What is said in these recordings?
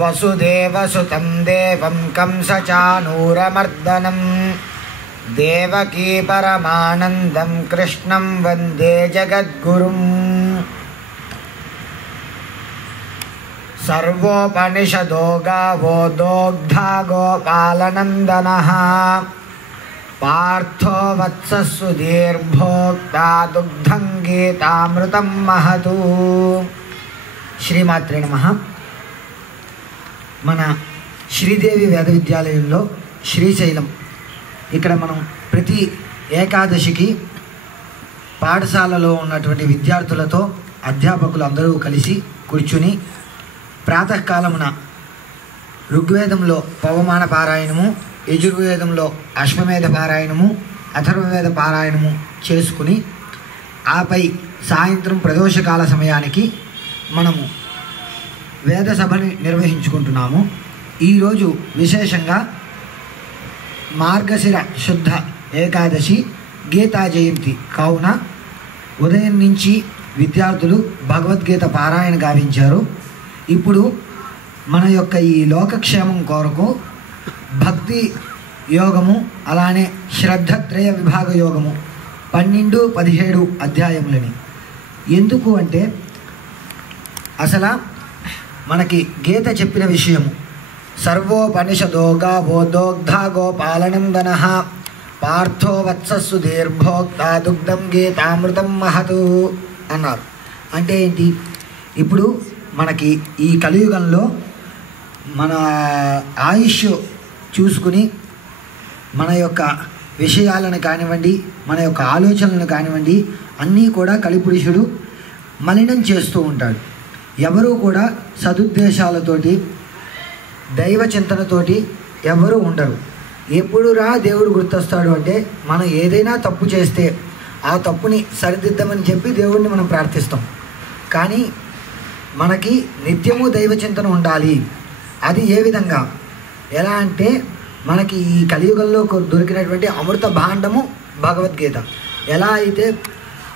वसुदेवसुतं देवं कंसचाणूरमर्दनं देवकी परमानन्दं कृष्णं वन्दे जगद्गुरुम्। सर्वोपनिषदो गावो दोग्धा गोपालनन्दनः पार्थो वत्सः सुधीर्भोक्ता दुग्धं गीतामृतं महतु। श्रीमात्रे नमः। మన శ్రీదేవి వేద విద్యాలయంలో శ్రీశైలం ఇక్కడ మనం ప్రతి ఏకాదశికి పాఠశాలలో ఉన్నటువంటి విద్యార్థులతో అధ్యాపకులు అందరూ కలిసి కూర్చుని ప్రాతకాలమున ఋగ్వేదంలో పవమాన పారాయణము, యజుర్వేదంలో అశ్వమేధ పారాయణము, అథర్వవేద పారాయణము చేసుకుని ఆపై సాయంత్రం ప్రదోషకాల సమయానికి మనము వేద సభని నిర్వహించుకుంటున్నాము. ఈరోజు విశేషంగా మార్గశిర శుద్ధ ఏకాదశి గీతా జయంతి కావున ఉదయం నుంచి విద్యార్థులు భగవద్గీత పారాయణ గావించారు. ఇప్పుడు మన యొక్క ఈ లోకక్షేమం కొరకు భక్తి యోగము అలానే శ్రద్ధత్రయ విభాగ యోగము 12, 17 అధ్యాయములని ఎందుకు అంటే అసలు మనకి గీత చెప్పిన విషయము సర్వోపనిషదో గావో దోగ్ధా గోపాలనందనః పార్థో వత్సః సుధీర్భోక్తా దుగ్ధం గీతామృతం మహతు అన్నారు. అంటే ఏంటి? ఇప్పుడు మనకి ఈ కలియుగంలో మన ఆయుష్ చూసుకుని మన యొక్క విషయాలను కానివ్వండి, మన యొక్క ఆలోచనలను కానివ్వండి అన్నీ కూడా కలిపురుషుడు మలినం చేస్తూ ఉంటాడు. ఎవరూ కూడా సదుద్దేశాలతోటి దైవ చింతనతోటి ఎవరూ ఉండరు. ఎప్పుడు దేవుడు గుర్తొస్తాడు అంటే మనం ఏదైనా తప్పు చేస్తే ఆ తప్పుని సరిదిద్దామని చెప్పి దేవుడిని మనం ప్రార్థిస్తాం. కానీ మనకి నిత్యము దైవ చింతన ఉండాలి. అది ఏ విధంగా? ఎలా అంటే మనకి ఈ కలియుగంలో దొరికినటువంటి అమృత భాండము భగవద్గీత. ఎలా అయితే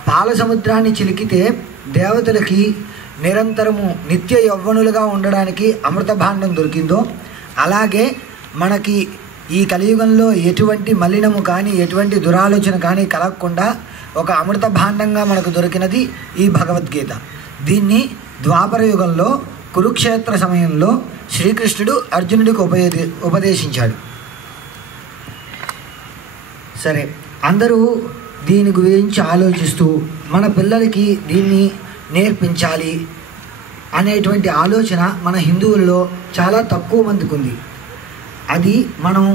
పాల సముద్రాన్ని చిలికితే దేవతలకి నిరంతరము నిత్య యవ్వనులుగా ఉండడానికి అమృత భాండం దొరికిందో అలాగే మనకి ఈ కలియుగంలో ఎటువంటి మలినము కానీ ఎటువంటి దురాలోచన కానీ కలగకుండా ఒక అమృత భాండంగా మనకు దొరికినది ఈ భగవద్గీత. దీన్ని ద్వాపర యుగంలో కురుక్షేత్ర సమయంలో శ్రీకృష్ణుడు అర్జునుడికి ఉపదేశించాడు. సరే, అందరూ దీని గురించి ఆలోచిస్తూ మన పిల్లలకి దీన్ని నేర్పించాలి అనేటువంటి ఆలోచన మన హిందువుల్లో చాలా తక్కువ మందికి ఉంది. అది మనం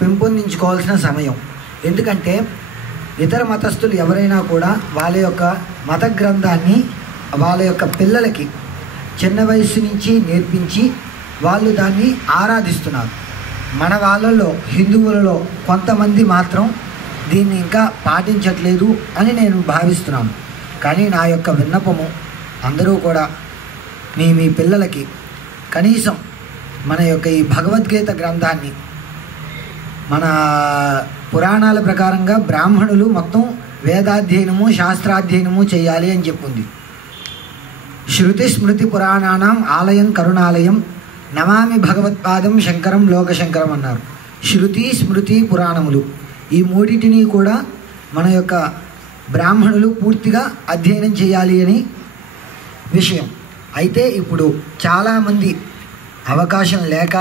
పెంపొందించుకోవాల్సిన సమయం. ఎందుకంటే ఇతర మతస్థులు ఎవరైనా కూడా వాళ్ళ యొక్క మత గ్రంథాన్ని వాళ్ళ యొక్క పిల్లలకి చిన్న వయసు నుంచి నేర్పించి వాళ్ళు దాన్ని ఆరాధిస్తున్నారు. మన వాళ్ళలో హిందువులలో కొంతమంది మాత్రం దీన్ని ఇంకా పాటించట్లేదు అని నేను భావిస్తున్నాను. కానీ నా యొక్క విన్నపము అందరూ కూడా మీ పిల్లలకి కనీసం మన యొక్క ఈ భగవద్గీత గ్రంథాన్ని మన పురాణాల ప్రకారంగా బ్రాహ్మణులు మొత్తం వేదాధ్యయనము శాస్త్రాధ్యయనము చేయాలి అని చెప్పింది. శృతి స్మృతి పురాణానాం ఆలయం కరుణాలయం నమామి భగవత్పాదం శంకరం లోకశంకరం అన్నారు. శృతి స్మృతి పురాణములు ఈ మూడింటిని కూడా మన యొక్క బ్రాహ్మణులు పూర్తిగా అధ్యయనం చేయాలి అని విషయం. అయితే ఇప్పుడు చాలామంది అవకాశం లేక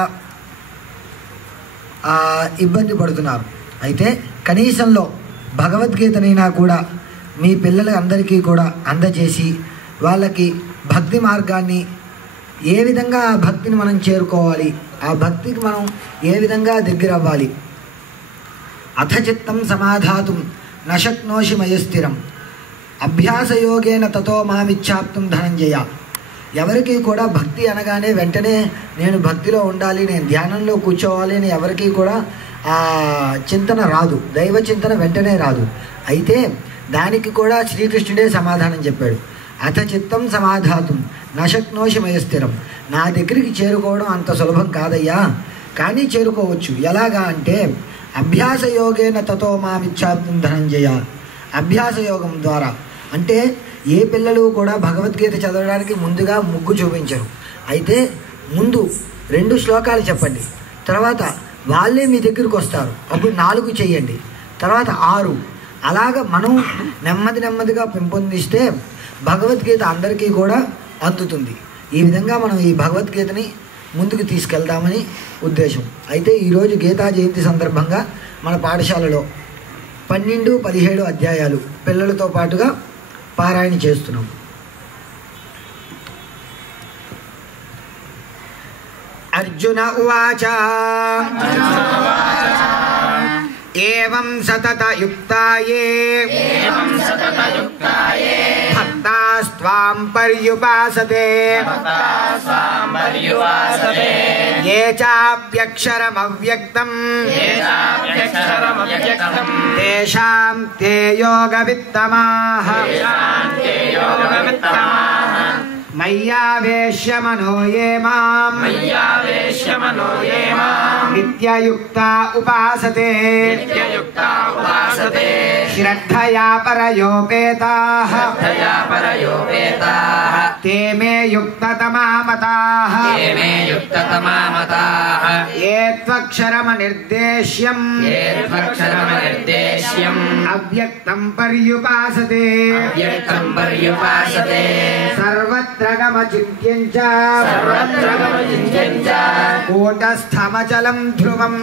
ఇబ్బంది పడుతున్నారు. అయితే కనీసంలో భగవద్గీతనైనా కూడా మీ పిల్లలందరికీ కూడా అందజేసి వాళ్ళకి భక్తి మార్గాన్ని ఏ విధంగా ఆ భక్తిని మనం చేరుకోవాలి, ఆ భక్తికి మనం ఏ విధంగా దగ్గర అవ్వాలి. అథ చిత్తం సమాధాతుం నశక్నోషి మయస్థిరం అభ్యాసయోగేన తతో మామిచ్ఛాప్తుం ధనంజయ. ఎవరికి కూడా భక్తి అనగానే వెంటనే నేను భక్తిలో ఉండాలి, నేను ధ్యానంలో కూర్చోవాలి అని ఎవరికి కూడా ఆ చింతన రాదు. దైవ చింతన వెంటనే రాదు. అయితే దానికి కూడా శ్రీకృష్ణుడే సమాధానం చెప్పాడు. అథ చిత్తం సమాధాతుం నశక్నోషి మయస్థిరం. నా దగ్గరికి చేరుకోవడం అంత సులభం కాదయ్యా, కానీ చేరుకోవచ్చు. ఎలాగా అంటే అభ్యాసయోగేన తతో మామిచ్ఛాప్తుం ధనంజయ. అభ్యాసయోగం ద్వారా అంటే ఏ పిల్లలు కూడా భగవద్గీత చదవడానికి ముందుగా ముగ్గు చూపించరు. అయితే ముందు 2 శ్లోకాలు చెప్పండి, తర్వాత వాళ్ళే మీ దగ్గరికి వస్తారు, అప్పుడు 4 చేయండి, తర్వాత 6. అలాగ మనం నెమ్మదిగా పెంపొందిస్తే భగవద్గీత అందరికీ కూడా అందుతుంది. ఈ విధంగా మనం ఈ భగవద్గీతని ముందుకు తీసుకెళ్దామని ఉద్దేశం. అయితే ఈరోజు గీతా జయంతి సందర్భంగా మన పాఠశాలలో 12, 17 అధ్యాయాలు పిల్లలతో పాటుగా పారాయణ చేస్తున్నాం. అర్జున ఉవాచ ఏవం సతత యుక్తాయే భక్తాస్త్వాం పర్యుపాసతే ఏ చాప్యక్షరమవ్యక్తం తేషాం తే యోగవిత్తమాః మయ్యావేశ్య మనో ఏ మాం నిత్యయుక్తా ఉపాసతే శ్రద్ధయా పరయోపేతాః తే మే యుక్తతమా మతాః ఏ త్వక్షరమనిర్దేశ్యం అవ్యక్తం పర్యుపాసతే సర్వత్ర గమచింత్యం చ కూటస్థమచలం ధ్రువం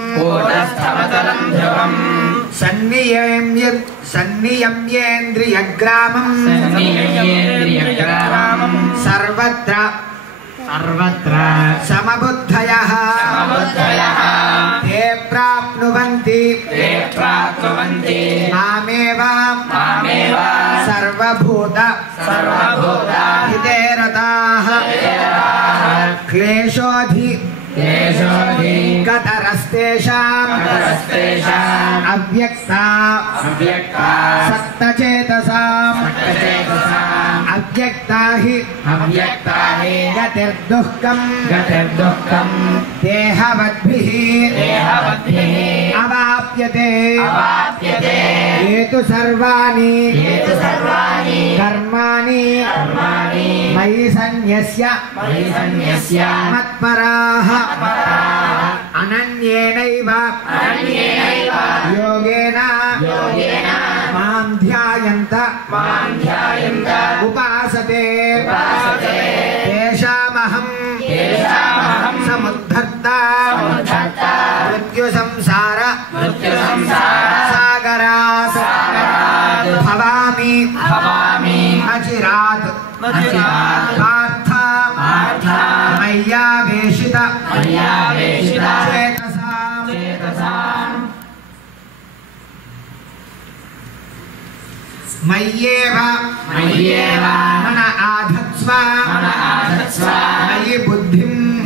సన్నియమ్యేంద్రియగ్రామం సర్వత్ర సమబుద్ధయః తే ప్రాప్నువంతి మామేవ సర్వభూత హితే రతాః క్లేశోధి కతరస్తేషాం అవ్యక్తా సక్తచేతసాం అవ్యక్తా హి గతిర్దుఃఖం దేహవద్భిః అవాప్యతే ఏతు సర్వాణి కర్మాణి మయి సన్యస్య మత్పరాః అనన్యేనైవ యోగేన మాం ధ్యాయంత ఉపాసతే తేషామహం సముద్ధర్తా మృత్యు సంసార సాగరాత్ భవామి అచిరాత్ పార్థ మయ్యావేశిత చేతసాం మయ్యేవ మన ఆధత్స్వ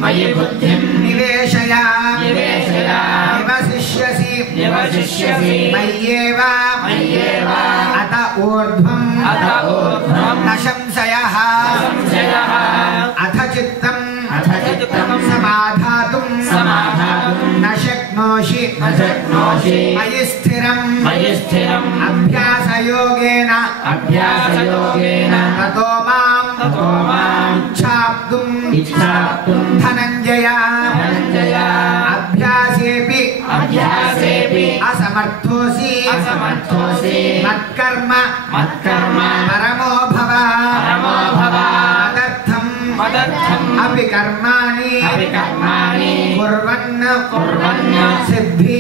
మయి బుద్ధిం నివేశయ నివసిష్యసి మయ్యేవ అత ఊర్ధ్వం న సంశయః అథ చిత్తం సమాధాతుం న శక్నోషి మయి స్థిరం అభ్యాసయోగేన తతో మాం ఇచ్ఛాప్తుం ధనంజయ అభ్యాసేపి అసమర్థోసి మత్కర్మ పరమో భవ మదర్థం అపి కర్మాణి కుర్వన్ సిద్ధి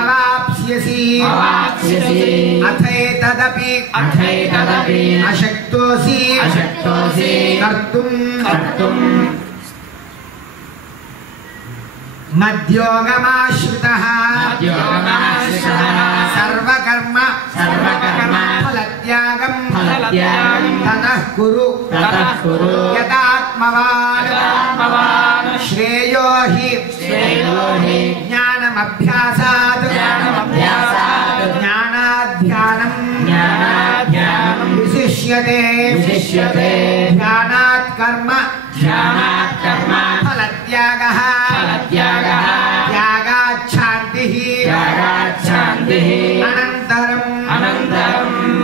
అవాప్స్యసి అథైతదపి అశక్తోసి కర్తుం మద్యోగమాశ్రితః సర్వకర్మ ఫలత్యాగం తతః కురు యదాత్మవాన్ శ్రేయో హి జ్ఞానమభ్యాసాత్ జ్ఞానాధ్యానం విశిష్యతే ధ్యానాత్ కర్మ ఫలత్యాగః త్యాగాచ్ఛాంతిః అనంతరం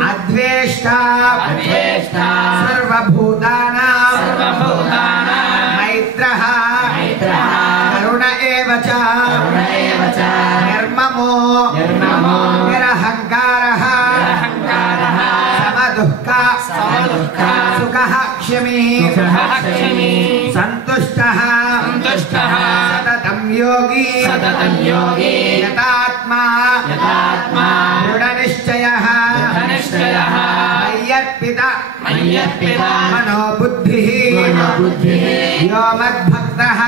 అద్వేష్టా सर्वभूतानां मैत्रः करुण एव च निर्ममो निरहङ्कारः समदुःखः सुखः क्षमी सन्तुष्टः सततं योगी यतात्मा दृढनिश्चयः मय्यर्पिता मनोबुद्धिः यो मद्भक्तः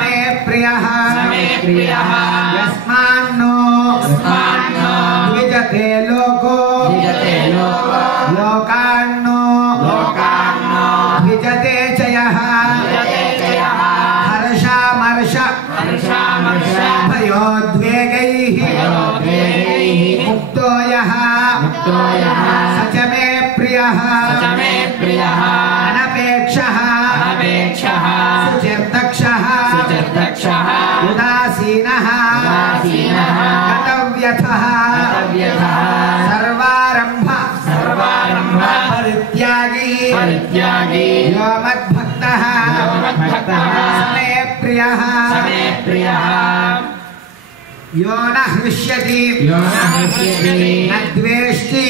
मे प्रियः यस्मान्नो द्विजते लोको लोकान्नो द्विजते च यः हर्षामर्ष भयोद्वेगैः मुक्तो यः स च मे प्रियः अनपेक्षः सुचिर्दक्षः उदासीनः गतव्यथः सर्वारम्भ परित्यागी यो मद्भक्तः स मे प्रियः यो न हृष्यति न द्वेष्टि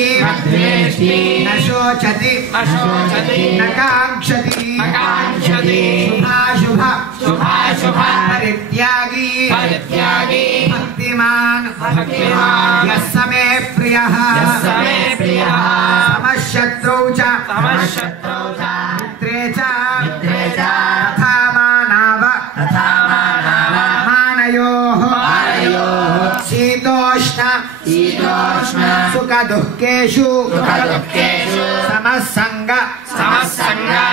न शोचति न काङ्क्षति शुभाशुभ परित्यागी भक्तिमान् यः स मे प्रियः समशत्रौ च मित्रे च तथा मानव मानयोः शीतोष्ण सुखदुःखेषु समसंग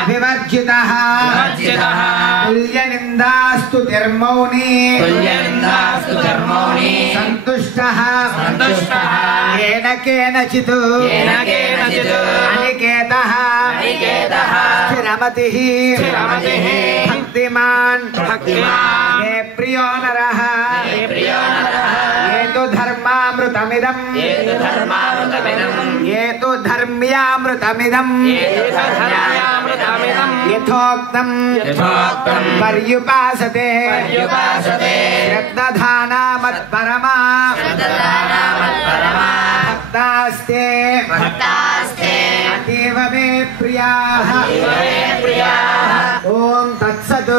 विवर्जितः तुल्यनिन्दास्तुतिर्मौनी सन्तुष्टः येन केनचित् अनिकेतः स्थिरमतिः भक्तिमान् मे प्रियो नरः ये तु धर्मामृतमिदं यथोक्तं पर्युपासते श्रद्धाना मत्परमा भक्तास्ते अतीव मे प्रियाः ॐ तत्सत्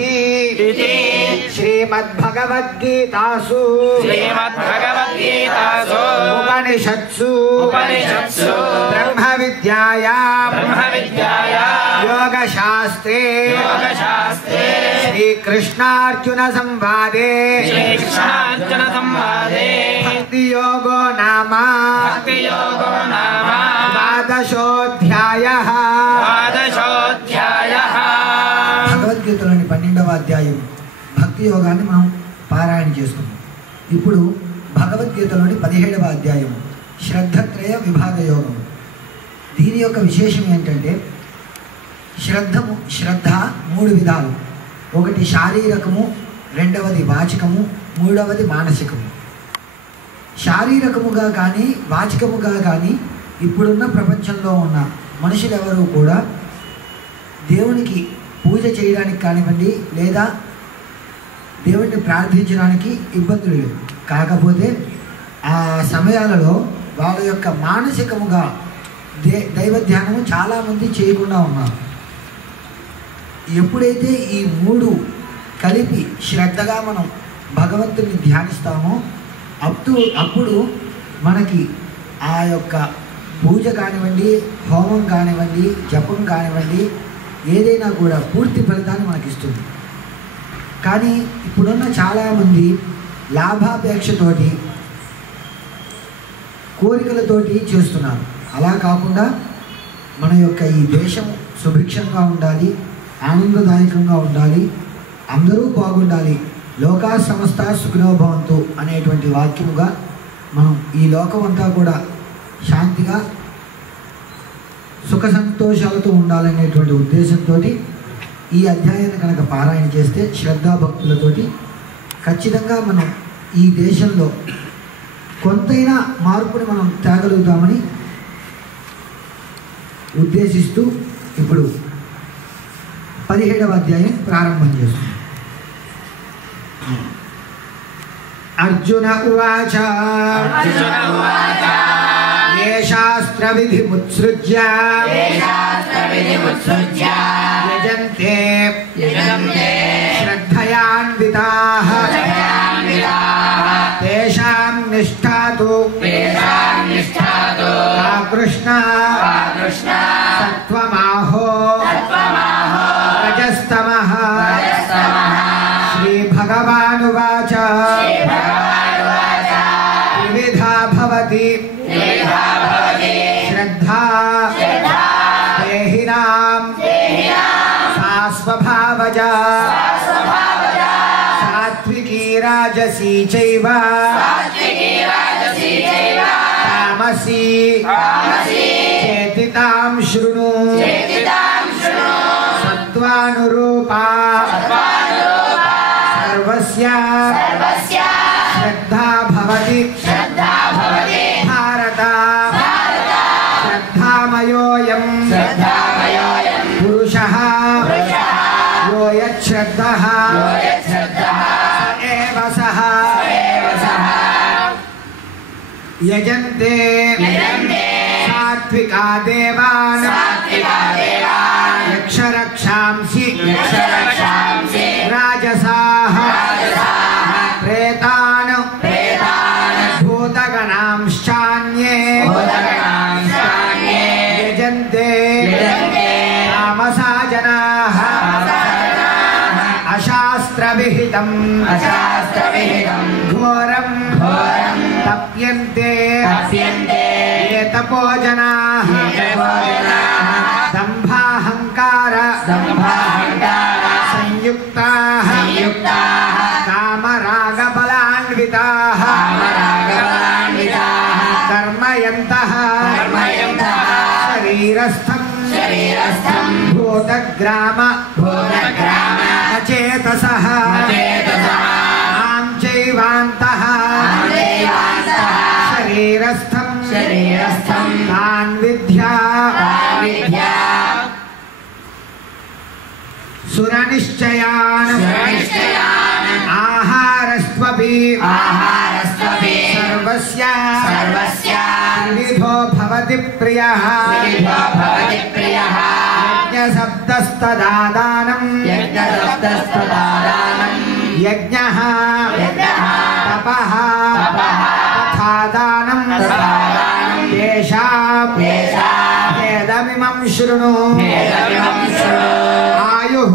इति श्रीमद्भगवद्गीतासु उपनिषत्सु ब्रह्मविद्यायां योगशास्त्रे श्रीकृष्णार्जुन संवादे भक्तियोगो नाम द्वादशोऽध्यायः భగవద్గీతలోని 12వ అధ్యాయం భక్తి యోగాన్ని మనం పారాయణ చేస్తున్నాం. ఇప్పుడు భగవద్గీతలోని 17వ అధ్యాయం శ్రద్ధత్రయ విభాగ యోగం. దీని యొక్క విశేషం ఏంటంటే శ్రద్ధ 3 విధాలు. ఒకటి శారీరకము, రెండవది వాచికము, మూడవది మానసికము. శారీరకముగా కానీ వాచికముగా కానీ ఇప్పుడున్న ప్రపంచంలో ఉన్న మనుషులెవరూ కూడా దేవునికి పూజ చేయడానికి కానివ్వండి లేదా దేవుడిని ప్రార్థించడానికి ఇబ్బందులు లేవు. కాకపోతే ఆ సమయాలలో వాళ్ళ యొక్క మానసికముగా దైవ ధ్యానము చాలామంది చేయకుండా ఉన్నారు. ఎప్పుడైతే ఈ 3 కలిపి శ్రద్ధగా మనం భగవంతుని ధ్యానిస్తామో అప్పుడు మనకి ఆ యొక్క పూజ కానివ్వండి, హోమం కానివ్వండి, జపం కానివ్వండి, ఏదైనా కూడా పూర్తి ఫలితాన్ని మనకిస్తుంది. కానీ ఇప్పుడున్న చాలామంది లాభాపేక్షతోటి కోరికలతోటి చేస్తున్నారు. అలా కాకుండా మన యొక్క ఈ దేశం సుభిక్షంగా ఉండాలి, ఆనందదాయకంగా ఉండాలి, అందరూ బాగుండాలి, లోకా సమస్త సుఖినో భవంతు అనేటువంటి వాక్యముగా మనం ఈ లోకం అంతా కూడా శాంతిగా సుఖ సంతోషాలతో ఉండాలనేటువంటి ఉద్దేశంతో ఈ అధ్యాయాన్ని కనుక పారాయణ చేస్తే శ్రద్ధాభక్తులతోటి ఖచ్చితంగా మనం ఈ దేశంలో కొంతైనా మార్పుని మనం తేగలుగుతామని ఉద్దేశిస్తూ ఇప్పుడు 17వ అధ్యాయం ప్రారంభం చేస్తుంది. అర్జున ఉవాచ ఏ శాస్త్ర విధిముత్సృజ్య యజంతే శ్రద్ధయాన్వితాః తేషాం నిష్ఠాతు కృష్ణ సత్వమాహో రజస్తమః. శ్రీభగవానువాచ త్రివిధా భవతి శ్రద్ధా దేహినాం సా స్వభావజా సాత్వికీ రాజసీ చైవ తామసీ చేతితాం శృణు. సత్వానురూపా సర్వస్య శ్రద్ధా భవతి భారత. శ్రద్ధామయోయం పురుషః యో యచ్ఛ్రద్ధః ఏవ సః. యజంతే సాత్వికా దేవాన్ యక్షరక్షాంసి రాజసాః ప్రేతాన్ భూతగణాంశ్చాన్యే యజంతే తామసా జనాః. అశాస్త్రవిహితం ఘోరం తప్యంతే ఏ తపో జనాః. దంభాహంకార సంయుక్తాః కామరాగబలాన్వితాః కర్మయంతః శరీరస్థం భూతగ్రామ అచేతసః. మాం చైవాంతః శరీరస్థం తాన్ విద్యా. సురనిశ్చయాన్ ఆహారస్త్వపి సర్వస్య త్రివిధో భవతి ప్రియః. యజ్ఞశబ్దస్తదాదానం యజ్ఞః తపః తథా దానం తేషాం వేదమిమం శృణు. ఆయుః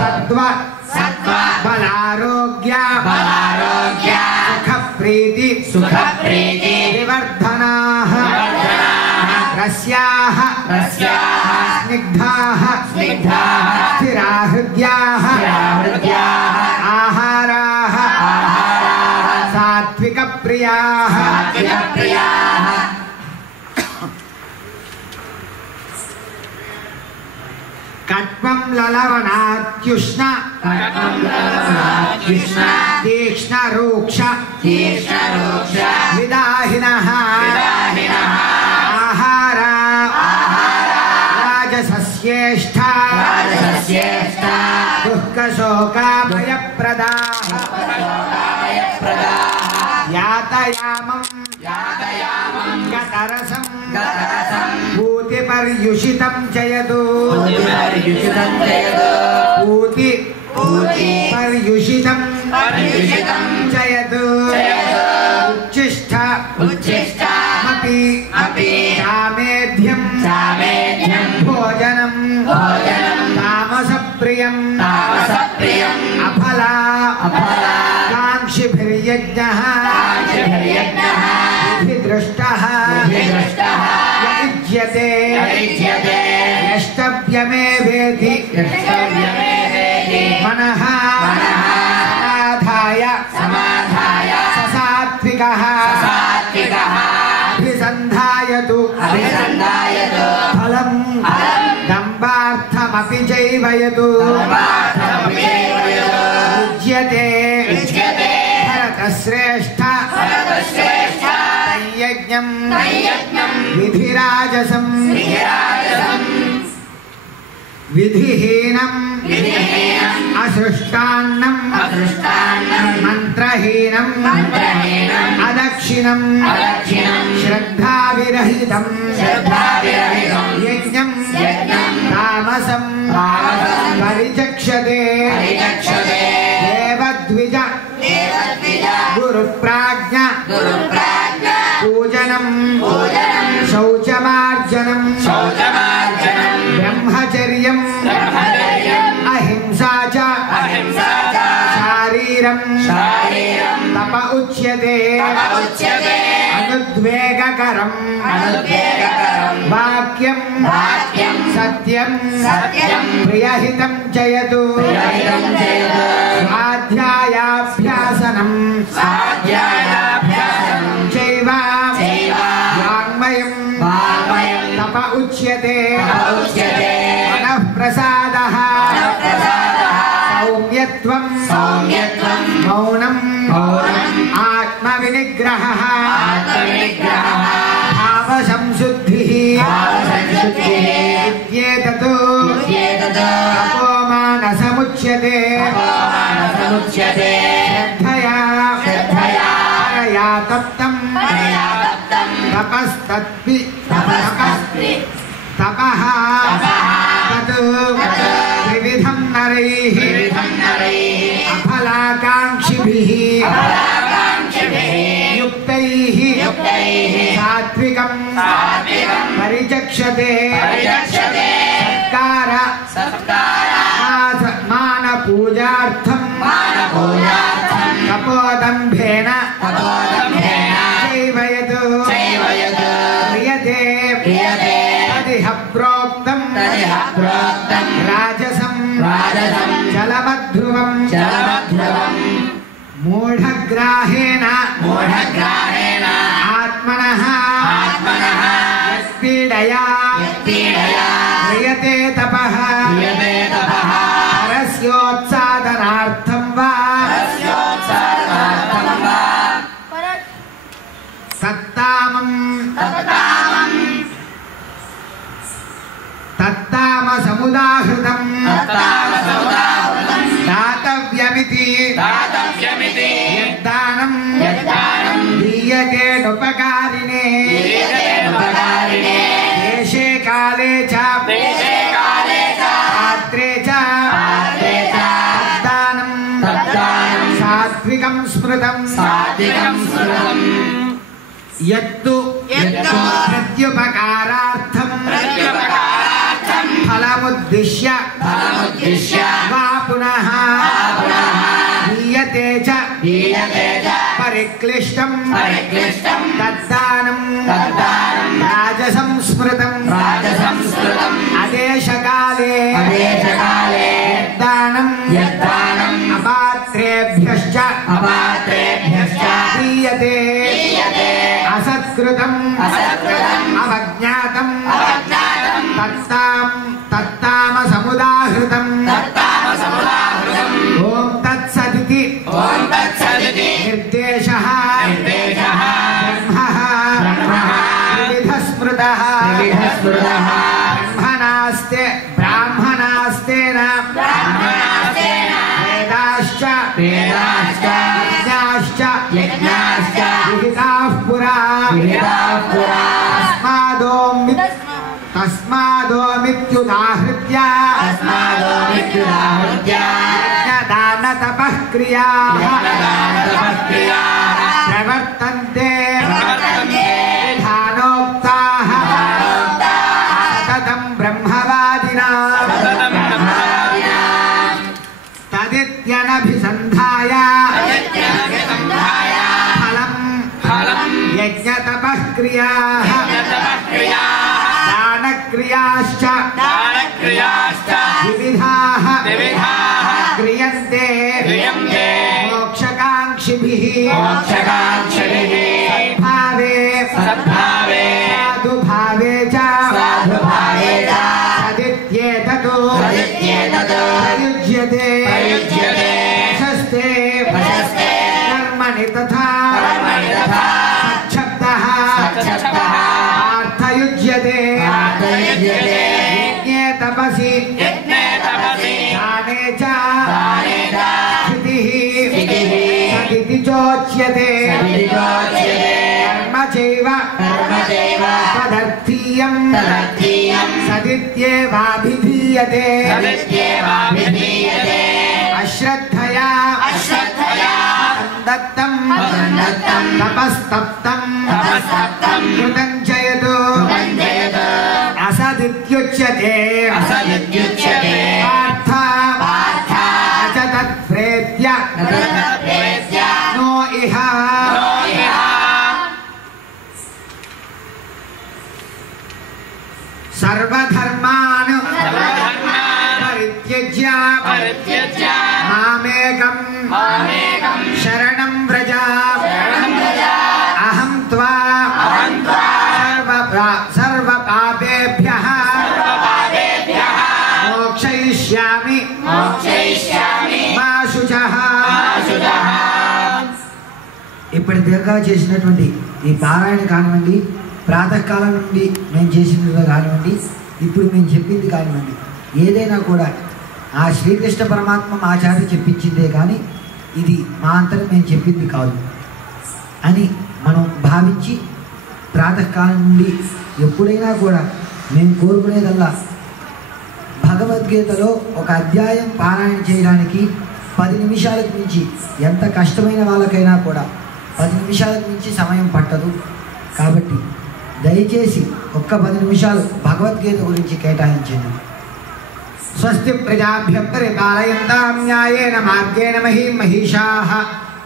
సత్వ బలారోగ్య సుఖప్రీతి వివర్ధనాః. రస్యాః స్నిగ్ధాః స్థిరాహృద్యాః ఆహారాః సాత్వికప్రియాః. కట్వం లలవనాత్యుష్ణ తీక్ష్ణ రూక్ష విదాహినః. ఆహార రాజసస్యేష్ఠ దుఃఖశోకాభయప్రదాః. యాతయామం గతరసం పూతిపర్యుషితం చయతు. పూతిపర్యుషితం చయతు. ఉచ్ఛిష్టమపి చామేధ్యం భోజనం తామసప్రియం అఫలా కాంక్షిభిర్యజ్ఞః విధిదృష్టః యజ్యతే యష్టవ్యమేవేతి. మనః సమాధాయ ససాత్వికః అభిసంధాయతు ఫలం దంబార్థమపి చైవయతు. యుజ్యతే భరతశ్రేష్ఠ तयज्ञं विधिराजसं विधिहीनं असृष्टान्नं मंत्रहीनं अदक्षिणं श्रद्धाविरहितं यज्ञं तामसं परिचक्षते देवद्विज गुरुप्राज्ञा पूजनं शौचमार्जनं ब्रह्मचर्यं अहिंसा च शारीरं तप उच्यते अनुद्वेगकरं वाक्यं सत्यं प्रियहितं चयतु स्वाध्यायाभ्यासनं चैव वाङ्मयं तप उच्यते मनः प्रसादः सौम्यत्वं मौनं आत्मविनिग्रहः भावसंशुद्धिः इत्येतत् तपोमानसमुच्यते श्रद्धया परया तप्तं तपः तत् त्रिविधं नरैः अफलाकाङ्क्षिभिः युक्तैः सात्विकं परिचक्षते मानपूजार्थं तपोदम्भेन चैवयत् क्रियते तदिह प्रोक्तं राजसं जलमध्रुवं मूढग्राहेण आत्मनः यत्पीडया क्रियते तपः परस्योत्सादनार्थं वा तत्तामसमुदाहृतं दातव्यमिति यद्दानं दीयते उपकारिणे देशे काले च पात्रे च तद्दानं सात्विकं स्मृतं यत्तु प्रत्युपकारार्थं फलमुद्दिश्य वा पुनः दीयते च परिक्लिष्टं तद्दानं राजसं स्मृतं आदेशकाले यद्दानं अपात्रेभ्यश्च दीयते असत्कृतं अवज्ञातं तत्तामसमुदाहृतं ॐ तत्सदिति निर्देशः ब्रह्मः विविधस्मृतः ब्राह्मणास्तेन यज्ञाश्च विहिताः पुरा तस्मादोमित्युदाहृत्य यज्ञदानतपः क्रियाः प्रवर्तन्ते विधानोक्ताः सततं ब्रह्मवादिनां तदित्यनभिसन्धाय फलं यज्ञतपः क्रियाः दानक्रियाश्च विविधाः क्रियन्ते मोक्षकाङ्क्षिभिः सद्भावे साधुभावे च सदित्येतत् प्रयुज्यते प्रशस्ते कर्मणि तथा सच्छब्दः पार्थयुज्यते यज्ञे तपसि दाने च स्थितिः सदिति चोच्यते कर्म चैव तदर्थीयं सदित्येवाभिधीयते अश्रद्धया दत्तं तपस्तप्तं कृतं चयतु असदित्युच्यते पार्थ च तत्प्रेत्य नो इह सर्वधर्मान् परित्यज्य मामेकं शरणं व्रज अहं त्वा सर्वपापेभ्यः मोक्षयिष्यामि మా శుచః. ఇప్పుడు దీర్ఘంగా చేసినటువంటి ఈ పారాయణ కానివ్వండి, ప్రాతకాలం నుండి మేము చేసినది కానివ్వండి, ఇప్పుడు మేము చెప్పింది కానివ్వండి, ఏదైనా కూడా ఆ శ్రీకృష్ణ పరమాత్మ ఆచార్య చెప్పించిందే కానీ ఇది మా అంతరం మేము చెప్పింది కాదు అని మనం భావించి ప్రాతకాలం నుండి ఎప్పుడైనా కూడా మేము కోరుకునేదల్లా భగవద్గీతలో ఒక అధ్యాయం పారాయణ చేయడానికి 10 నిమిషాలకు మించి, ఎంత కష్టమైన వాళ్ళకైనా కూడా 10 నిమిషాలకు మించి సమయం పట్టదు. కాబట్టి దయచేసి ఒక్క 10 నిమిషాలు భగవద్గీత గురించి కేటాయించండి. స్వస్తి ప్రజాభ్య పరిపాలయంతాం న్యాయేన మార్గేణ మహీషాః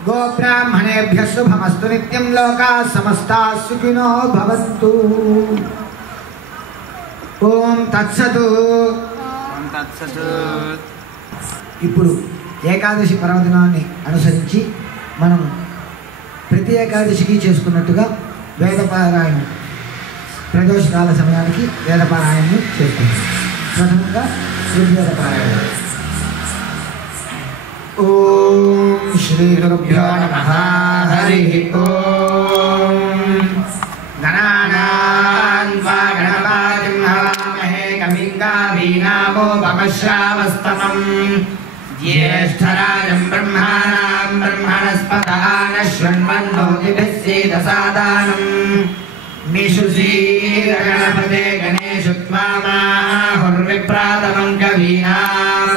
గోబ్రాహ్మణేభ్యः శుభమస్తు నిత్యం లోకాः సమస్తాः సుఖినో భవంతు. ఓం తత్సతు. ఇప్పుడు ఏకాదశి పర్వదినాన్ని అనుసరించి మనం ప్రతి ఏకాదశికి చేసుకున్నట్టుగా వేదపారాయణం ప్రదోషకాల సమయానికి వేదపారాయణను చేసుకుంటాం. ప్రథమంగా ఋగ్వేదపారాయణం. ఓం శ్రీ గురుభ్యో నమః. హరి ఓం. గణానాం త్వా గణపతిం హవామహే కవిం కవీనామోపమశ్రావస్తమం జ్యేష్ఠరాజం బ్రహ్మాణాం బ్రహ్మణస్పతః శృణ్వన్నోతిభిः సేదసాదనం నిషుషీరగణపతే గణేషు త్వామాహుర్విప్రాతమం కవీనాం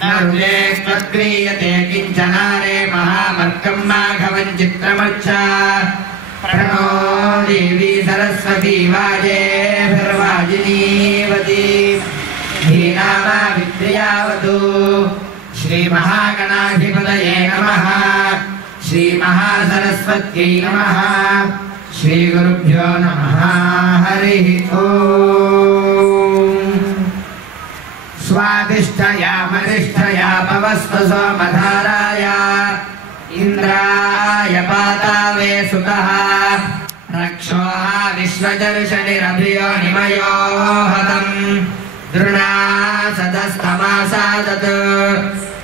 నరులే త్వత్క్రియతే కించనారే మహామర్కం మాఘవం చిత్రమచ్చ ప్రణో దేవీ సరస్వతీ వాజేభిర్వాజినీవతి ధీనామా విద్యావతు. శ్రీ మహాగణాధిపతయే నమః. శ్రీ మహాసరస్వత్యై నమః. శ్రీ గురుభ్యో నమః. హరి ఓం. స్వాదిష్ఠయామనిష్ఠయా పవస్వ సోమధారాయ ఇంద్రాయ పాతావే సుతః రక్షో విశ్వదర్శనిరభియో నిమయో హతం దృఢా సదస్తమాసాదత్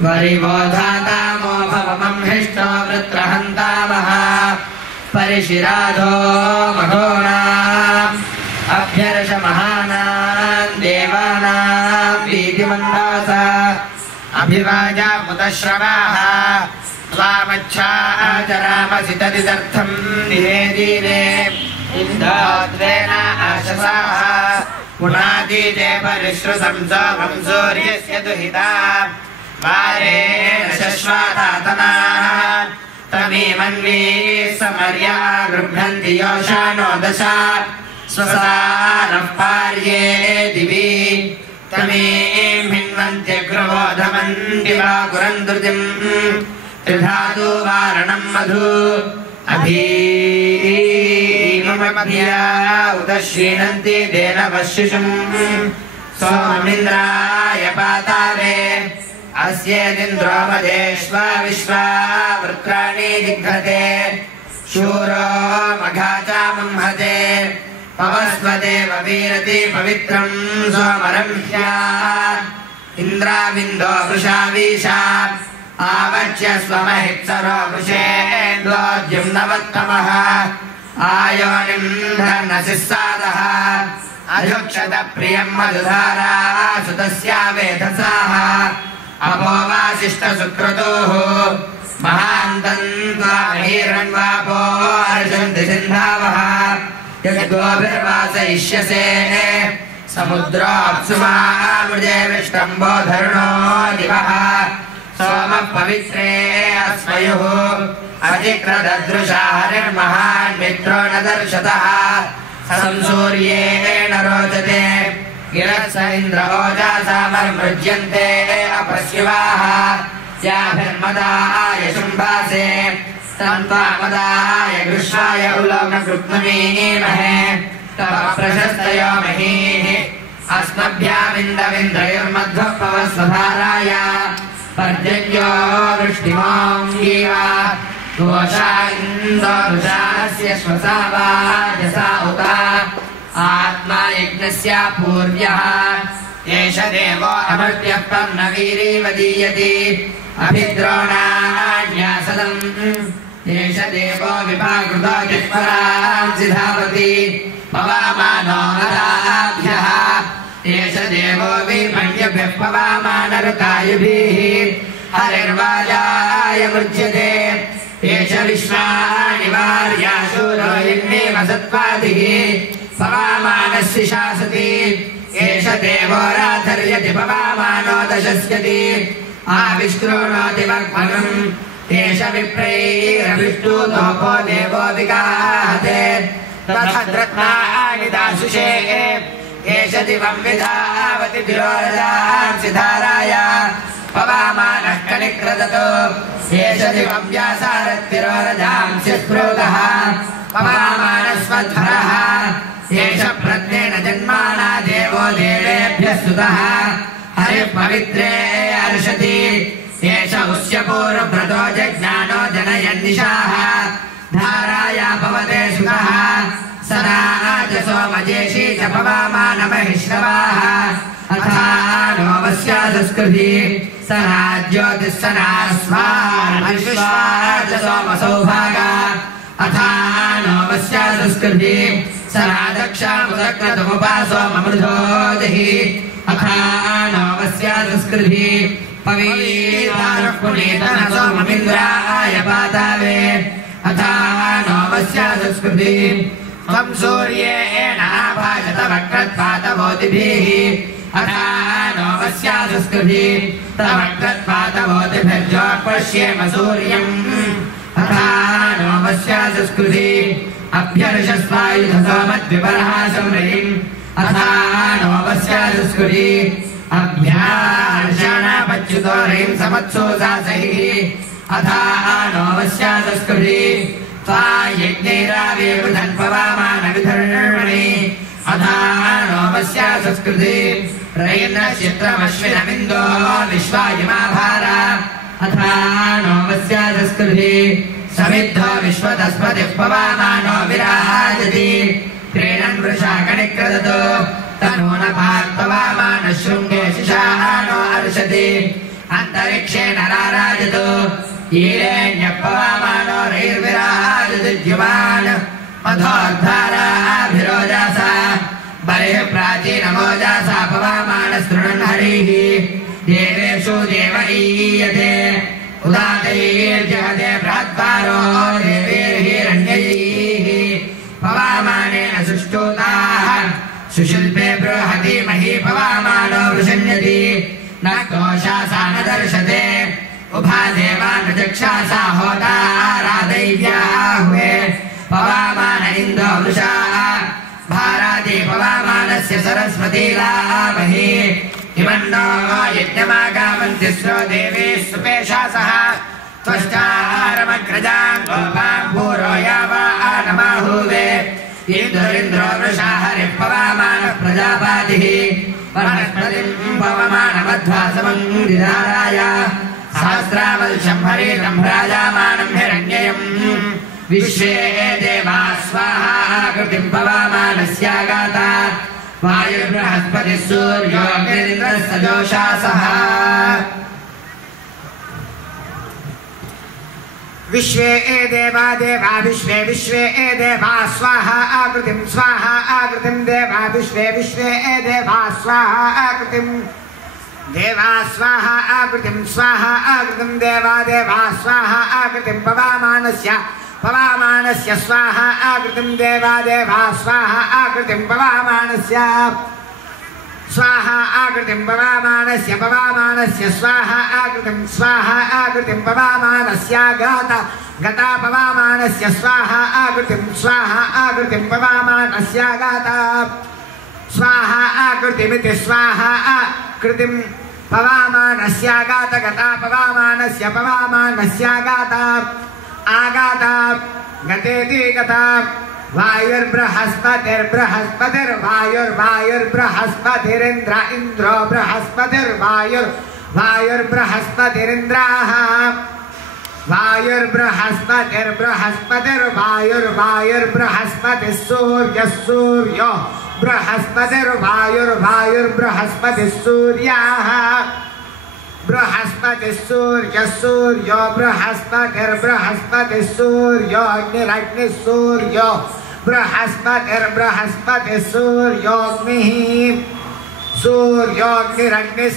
వరివోధాతామో భవమం హిష్టో వృత్రహంతామః పరిశిరాధో మఘోనా అభ్యర్ష మహానాం దేవానాం ప్రీతిమందాస అభివాజాముదశ్రవాః త్వామచ్ఛాచరామసి తదిదర్థం నివేదీనే ఇంద్రాద్వేన ఆశసాః పునాదీతే పరిశ్రుతం సోమం సూర్యస్య దుహితా వారేణ శశ్వాతాతనా తమీమన్వీ సమర్యా గృభ్రంతి యోషానో దశ స్వసారః పార్యే దివి తమీం హిన్వంత్యగ్రవోధమంతి వా కురంధృతిం త్రిధాతు వారణం మధు అభీమమభ్యా ఉదశ్రీనంతి దేనవశిషుం సోమమింద్రాయ పాతావే అస్యేంద్రో మదేశ్వ విశ్వా వృత్రాణి దిగ్ఘతే శూరో మఘాచామం హతే పవస్వదేవ వీరతి పవిత్రం సోమరం ఇంద్రావిందో వృషావీశా ఆవచ్య స్వమహిప్సరో వృషేంద్రోద్యుమ్నవత్తమః आयोनिं धर्नसिः सादः अधुक्षत प्रियं मधुधारा सुतस्या वेधसाः अपो वासिष्ठसुक्रतोः महान्तन्त्वामहीरण्वापो अर्जन्ति सिन्धावः यद्गोभिर्वासयिष्यसे समुद्रोऽप्सुमामृजे विष्टम्भो धरुणो दिवः सोमः पवित्रे अस्मयुः अधिक्रददृशा हरिर्महान् मित्रो न दर्शतः संसूर्येण रोचते गिरः स इन्द्र ओजासामर्मृज्यन्ते अपश्यवाः याभिर्मदाय शुम्भासे तन्त्वामदाय गृह्णाय उलोककृत्ममीमहे तव प्रशस्तयो महीः अस्मभ्यामिन्दविन्द्रयोर्मध्वः पवस्वधाराय पर्जन्यो वृष्टिमाङ्गीवा दोषा इन्दोरुषास्य श्वसा वाजसा उता आत्मा यज्ञस्य पूर्व्यः एष देवो अमर्त्यः पर्णवीरीव दीयते अभिद्रोणान्यासदम् एष देवो विभाकृतो जिह्वरांसि धावति पवामानो नराभ्यः एष देवो विमन्यभ्यः पवामानरुतायुभिः हरिर्वाजाय मुच्यते एष विश्वानिवार्याशूरो यज्ञेव सत्त्वादिः पवामानस्य शासति एष देवो राधर्यति पवामानो दशस्यति आविष्कृणोति वर्मणम् एष विप्रैरविष्णुतोपो देवो विगाहते तथद्रत्नानि दाशुषे एष दिवं विधावति तिरोरजांसि धाराय पवामानः कनिक्रदतो एष दिवं व्यासारतिरोरजांसि स्फुरतः पवामानस्वध्वरः एष प्रज्ञेन जन्माना देवो देवेभ्यः सुतः हरिः पवित्रे अर्षति एष उष्यपूर्वव्रतो जज्ञानो जनयन्निशाः धाराया भवते सुतः सनाज सोमजेशी च पवामानमहिष्णवाः अथा नो वस्या संस्कृतिः सनाज्योतिः सनास्वान् सोमसौभागा अथा नो वस्या संस्कृतिः सनादक्षामुदक्रतमुपासो ममृधोदिः अथा नो वस्या संस्कृतिः पवीतारः पुनीतनसो ममिन्द्राय पातावे अथा नो वस्या संस्कृतिः त्वं सूर्येण आभाषत वक्रत्पातवोतिभिः अथा नो वस्या संस्कृतिः तवक्रत्पातवोतिभिर्जोत्पश्येम सूर्यम् अथा नो वस्या संस्कृतिः अभ्यर्षस्वायुधसोमद्विपरः सम्रिम् अथा नो वस्या संस्कृतिः अभ्यार्षणापच्युतो ह्रीं समत्सोसासैः अथा नो वस्या संस्कृतिः त्वायज्ञैराविवृधन् पवामानविधर्मणि अथा नो वस्या संस्कृतिः रैर्नक्षत्रमश्विनमिन्दो विश्वायमाभारा अथा नो वस्या संस्कृतिः समिद्धो विश्वतस्पतिः पवामानो विराजति प्रीणन् वृषा कणिक्रदतो तनून पात्पवामानः शृङ्गे शिशानो अर्षति अन्तरिक्षेण राराजतो ईरेण्यः पवामानो रैर्विराजति मधोद्धाराभिरोजासा बलिः प्राचीनमोजासा पवामानस्तृणन् हरिः देवेषु देव ईयते उदातैर्जगते बृहत्पारो देवैर्हिरण्यैः पवामानेन सुष्ठूताः सुशिल्पे बृहति मही पवामानो वृषण्यति न कोशासा न दर्शते उभा देवानुचक्षासा होतारादैव्याहुवे पवामान इन्दो वृषा भारादि पवामानस्य सरस्वती लामहि इमन्नो यज्ञमागामन्ति स्रो देवी सुपेशासः त्वष्टारमग्रजां गोपां पूरो यावानमाहुवे इन्द्रो वृषा हरिः पवामानः प्रजापातिः वनस्पतिं पवमानमध्वासमं दिधाराय सहस्रावल्शं हरितं भ्राजामानं हिरण्ययम् विश्वे देवा स्वाहा कृतिं पवामानस्यागाता वायुर्बृहस्पतिः सूर्योऽग्निरिन्द्रस्तजोषासः विश्वे देवा देवा विश्वे विश्वे देवा स्वाहा आकृतिं स्वाहा आकृतिं देवा विश्वे विश्वे देवा स्वाहा आकृतिं देवा स्वाहा आकृतिं स्वाहा आकृतिं देवा देवा स्वाहा आकृतिं पवामानस्य स्वाहा आकृतिं देवा देवा स्वाहा आकृतिं पवामानस्य स्वाहा आकृतिं पवामानस्य स्वाहा आकृतिं पवामानस्य गता पवामानस्य स्वाहा आकृतिं पवामानस्य गता स्वाहा आकृतिमिति स्वाहा आकृतिं पवामानस्य गता पवामानस्य गता आगता गतेति गता वायुर्बृहस्पतिर्वायुर्बृहस्पतिरिन्द्र इन्द्रो बृहस्पतिर्वायुर्बृहस्पतिरिन्द्राः वायुर्बृहस्पतिर्बृहस्पतिर्वायुर्बृहस्पतिः सूर्यो बृहस्पतिर्वायुर्बृहस्पतिः सूर्याः सूर्यो बृहस्पतिर्बृहस्पतिः सूर्यो अग्निरग्निः सूर्यो बृहस्पतिर्बृहस्पतिः सूर्योऽग्निः सूर्योऽग्निरग्निः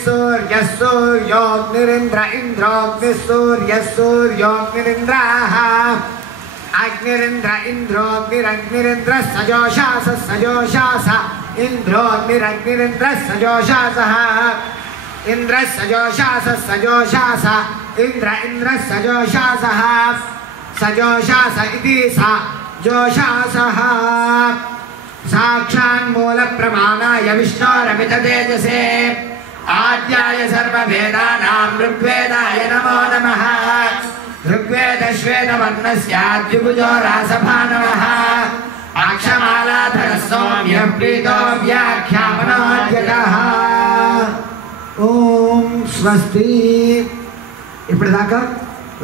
सूर्योऽग्निरिन्द्र इन्द्रोऽग्निः सूर्योऽग्निरिन्द्राः अग्निरिन्द्र इन्द्रोऽग्निरग्निरिन्द्रः सजोषास इन्द्रोऽग्निरग्निरिन्द्रः सजोषासः इंद्र सजोषास इंद्र सजोषासः सजोषास इति सा जोषासः साक्षान्मूल प्रमाणाय विष्णोरमित तेजसे आद्याय सर्ववेदानां ऋग्वेदाय नमो नमः ऋग्वेदश्वेतवर्णस्याद्विभुजो रासभानवः अक्षमालाधरः सौम्यः प्रीतो व्याख्यापनोऽद्यतः ఓం స్వస్తి. ఇప్పటిదాకా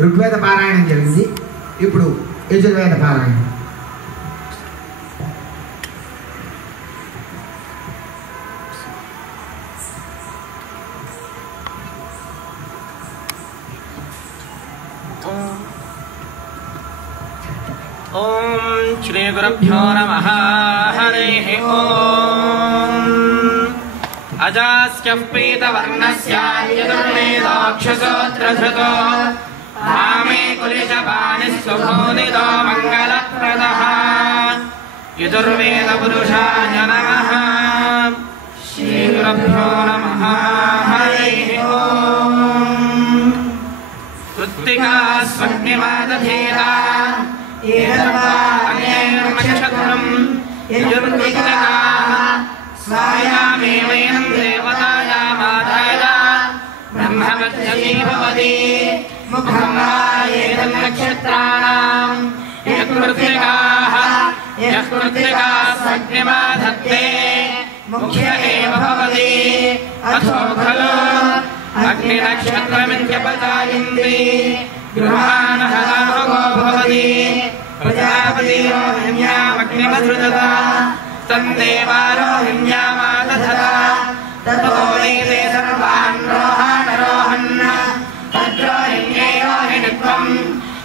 ఋగ్వేద పారాయణం జరిగింది. ఇప్పుడు యజుర్వేద పారాయణం. ఓం శ్రీ గురుభ్యో నమః. హరిః ఓం. अजास्यः पीतवर्णस्य यजुर्वेदोऽक्षसोऽत्रधृतो रामे कुलिशपाणिः सुबोधितो मङ्गलप्रदः. यजुर्वेदपुरुषाय नमः. श्रीगुरुभ्यो नमः. हरिः ओम्. कृत्तिका स्वग्निमादधीरा एतन्नक्षत्रम् यजुर्कृत्तिकाः स्वायामेवैनं देवतायामादाय ब्रह्मवत्यती भवति. मुखं वा एतन्नक्षत्राणां यः कृत्तिकाः स्वग्निमाधत्ते मुख्य एव भवति. अथो खलु अग्निनक्षत्रमित्यपचायन्ति गृहाणहराहुगो भवति. प्रजापतियो हिन्यामग्निमधृतत तन्देवारोहिण्यामादधत. ततो वैते सर्वान् रोहाणरोहन् तद्रोहिण्ये रोहिणित्वम्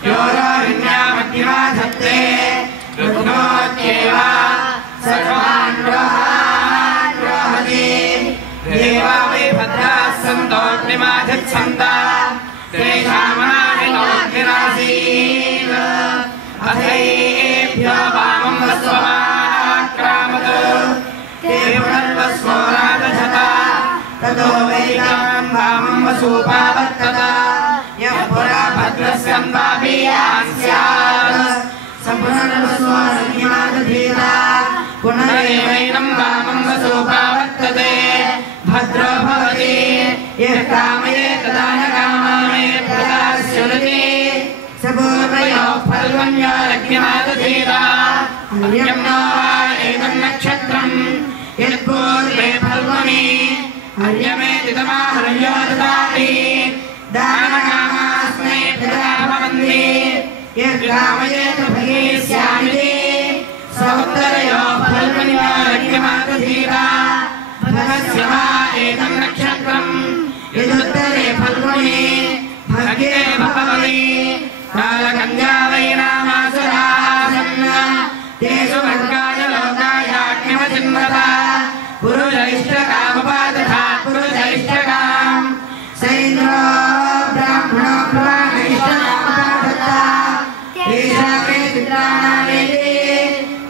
यो रोहिण्यामग्निमाधत्ते रुग्नोत्येव सर्वान् रोहान् रोहति. देवा वै भद्राः सन्तोऽग्निमाधिच्छन्त तेषामनाहितोऽग्निरासीत्. अथैभ्यो वामं वस्वमा ततो वैतां वामं वसूपावर्तत. यः पुरा भद्रस्य अन्वाभियान् स्यात् सम्पुनर्वसोऽग्निमादधीता पुनरेवैनं वामं वसूपावर्तते. भद्रो भवति यः कामये तदा न कामामे प्रदास्यति. स पूर्वयोः फल्गुन्योरग्निमादधीता. अन्यं नो वा एतन्नक्षत्रम् यत्पूर्वे फल्गुनी हर्यमेतितमाहर्यो ददाति. दानकामास्मै प्रजा भवन्ति. यद्कामयेत भगेष्यामिति स उत्तरयोः फल्गुन्योरग्निमादधीता. भगस्य वा एतन्नक्षत्रम् यदुत्तरे फल्गुनी भगे भवति. कालकन्या वै नामासुरासन् तेषु वर्गाय लोकायाग्निमचिन्वता पुरुषैष्टकामुपादधात् पुरुषैष्टकाम् सैन्द्रो ब्राह्मणो ब्रह्मैष्टकामुपादत्ता तेषा मे चित्राणामेति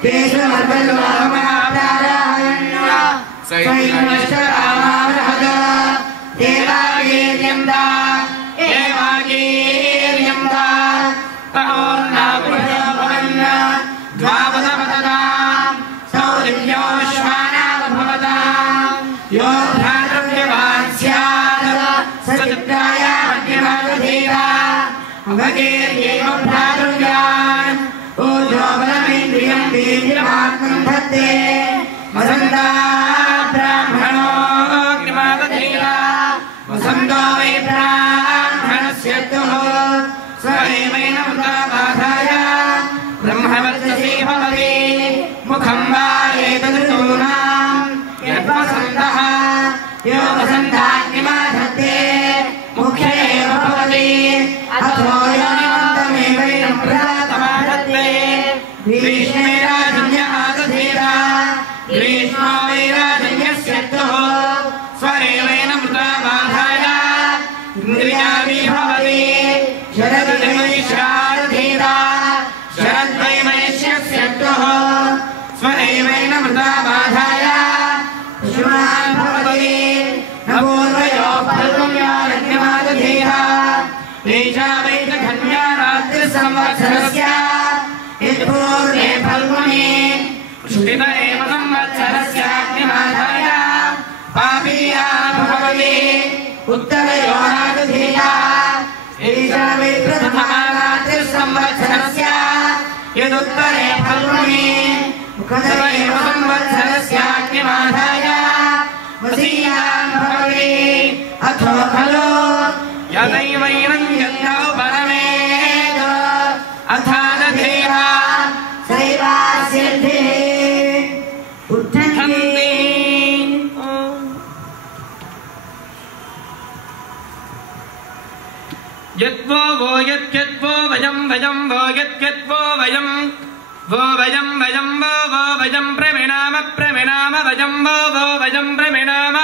तेषु वर्गलोकमाप्तारायण्य सैन्द्रश्चरामावहद देवागीर्यं दा एवागीर्यं दा तहोर्नापुर्यो भवन्न द्वावदपददाम् सौरिभ्योश्वानावभवताम् यो भ्रातृव्यवान् स्यात् स चित्रायामग्निमादधीता अवगीर्यैव भ्रातृव्यान् ऊर्ध्वो बलमिन्द्रियं वीर्यमात्मन् धत्ते वसन्ता ब्राह्मणोऽग्निमादधीता वसन्तो वै ब्राह्मणस्य तुः स्वयमेन मृताबाधाय ब्रह्मवर्चसी भवति मुखं वा एतदृतूनाम् यद्वसन्तः यो वसन्ताग्निमाधत्ते मुख्य एव भवति अथो योनिमन्तमेवैनं प्रजातमाधत्ते ग्रीष्मे राजन्य आदधीता ग्रीष्मो वै राजन्यस्य तुः स्वरेवैन मृताबाधाय इन्द्रियाणि भवति शरद्वैमैष्यादधीता शरद्वैमैष्यस्य तुः स्वरेवैन मृताबाधाय पशुमान् भवति न पूर्वयो फल्गुण्यारण्यमादधीता एषा वै च घन्या रात्रिसंवत्सरस्य यत्पूर्वे फल्गुनी पुष्टित एव संवत्सरस्याग्निमाधाय पापीया भवति उत्तरयोरादधीता एषा वै प्रथमा रात्रिसंवत्सरस्य यदुत्तरे फल्गुनी मुखतः एव संवत्सरस्याग्निमाधाय वसीयान् भवति अथो खलु यदैवैनं यज्ञौ परमेद अथादधीता सैवास्यर्थे उत्थन्ति यद्वो वो यद्यद्वो वयं वयं वो यद्यद्वो वयं वो वयं वयं वो वयं प्रविणाम प्रविणाम वयं वो वयं प्रविणाम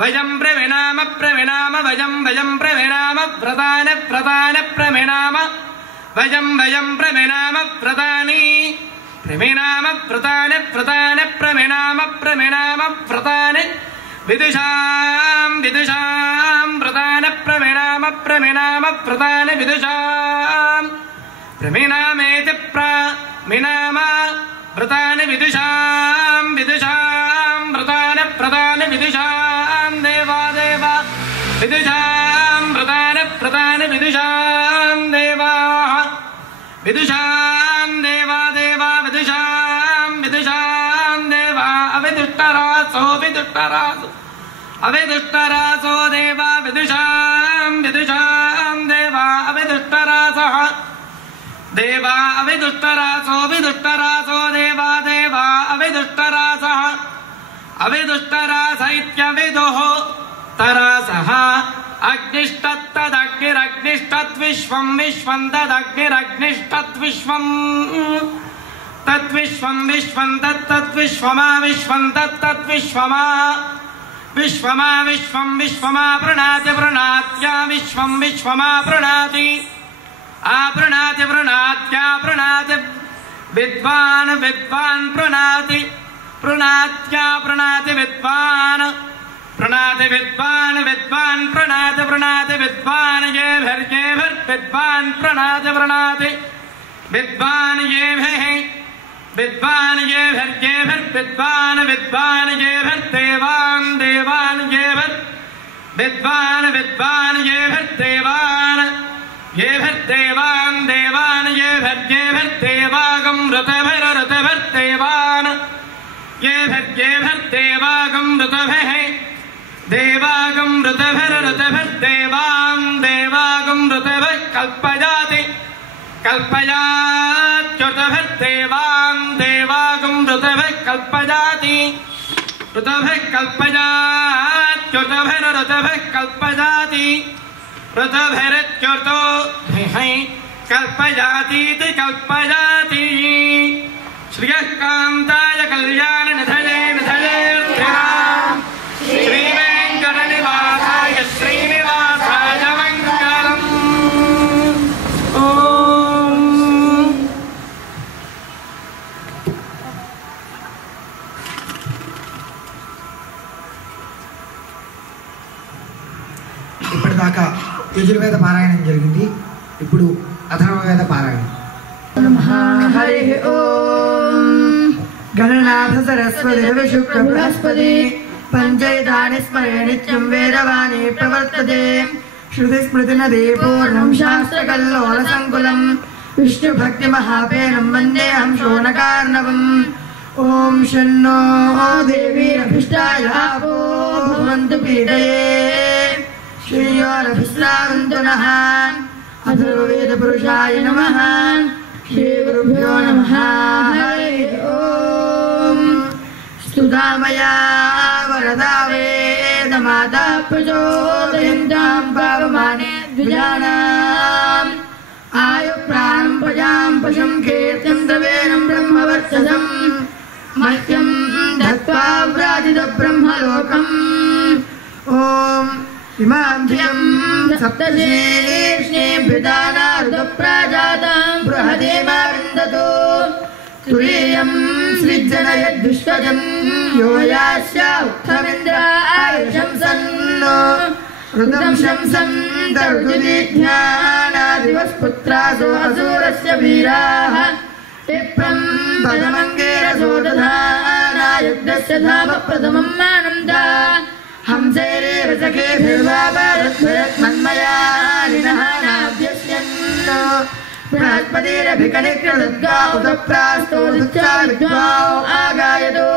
वयं प्रविणाम प्रविणाम वयं वयं प्रविणाम प्रदान प्रदान प्रविणाम वयं वयं प्रविणाम प्रदानि प्रविणाम प्रदान प्रदान प्रविणाम प्रविणाम प्रदान विदुषां विदुषां प्रदान प्रविणाम प्रविणाम प्रदान विदुषां प्रविणामेति प्रविणाम प्रदान विदुषां विदुषां प्रदान प्रदान विदुषां देवा देवा विदुषां प्रदान प्रदान विदुषां देवाः विदुषां देवा देवा विदुषां विदुषां देवा अविदुष्टरासो विदुष्टरासो अविदुष्टरासो देवा विदुषां विदुषां देवा अविदुष्टरासः देवा अविदुष्टरासो विदुष्टरासो देवा देवा अविदुष्टरासः अविदुष्टरास इत्यविदुः तरासः अग्निष्टत्तदग्निरग्निष्टद्विश्वं विश्वं तदग्निरग्निष्टद्विश्वं तद्विश्वं विश्वं तत्तद्विश्वमा विश्वं तत्तद्विश्वमा विश्वमा विश्वं विश्वमा प्रणाति प्रणात्या विश्वं विश्वमा प्रणाति आपृणाति प्रणात्या प्रणाति विद्वान् विद्वान् प्रणाति प्रणात्या प्रणाति विद्वान् प्रणाति विद्वान् विद्वान् प्रणाति प्रणाति विद्वान् येभिर्येभिर्विद्वान् प्रणाति प्रणाति विद्वान् येभिः विद्वान् येभिर्येभिर्विद्वान् विद्वान् येभिर्देवान् देवान् येभिर् विद्वान् विद्वान् येभिर्देवान् येभिर्देवान् देवान् येभिर्येभिर्देवागं ऋतभिर्ऋतभिर्देवान् येभिर्येभिर्देवागं ऋतभिः देवागं ऋतभिर्ऋतभिर्देवां देवागं ऋतभिः कल्पयाति कल्पयात्युतभिर्देवां देवागं ऋतभिः कल्पयाति ऋतभिः कल्पयात्युतभिर्ऋतभिः कल्पयाति ऋतभिरित्युतो कल्पयातीति कल्पयाति श्रियः कान्ताय कल्याणनिधये निधयेऽर्थिनाम् श्रीवेङ्कटनिवासाय श्रीनिवासाय मङ्गलम्। ఇప్పటిదాకా యజుర్వేద పారాయణం జరిగింది. ఇప్పుడు అథర్వవేద పారాయణం. హరి ఓం గణనాథ సరస్వతి విశుక్ర బృహస్పతి పంచైతాని స్మరే నిత్యం వేదవాణి ప్రవర్తతే శృతి స్మృతి నదే పూర్ణం శాస్త్రకల్లోల సంకులం విష్ణు భక్తి మహాపేరం వందేహం శోణకార్ణవం. ఓం శన్నో దేవీరభిష్టాయ ఆపో భవంతు పీడయే శ్రీయోరభిశ్రావంతు నః. అథర్వవేద పురుషాయ నమః. శ్రీ గురుభ్యో నమః. హరి ఓం స్తుతామయా వరదా వేదమాతా ప్రచోదయంతాం పావమానే ద్విజానాం ఆయు ప్రాణం ప్రజాం పశుం కీర్తిం ద్రవేణం బ్రహ్మవర్చసం మహ్యం దత్వా వ్రాజిత బ్రహ్మలోకం. ఓం ఇమాం ధియం సప్తశీర్ష్ణీం పితానారుదప్రాజాతాం బృహదేమా విందతో తురీయం సృజ్జనయద్విశ్వజం యో యాస్య ఉత్తమింద్ర ఆయుషం సన్నో ఋతం శంసం దర్దుదిధ్యానాదివస్పుత్రాసో అసూరస్య వీరాః విప్రం పదమంగేరసో దధానాయజ్ఞస్య ధామ ప్రథమం మానందా హంసైరేవ సఖేభిర్వాపరద్భరత్మన్మయానినః నాభ్యస్యన్నో బృహస్పతిరభికనిక్రదుద్గా ఉతప్రాస్తో దుచ్చా విద్వాౌ ఆగాయతో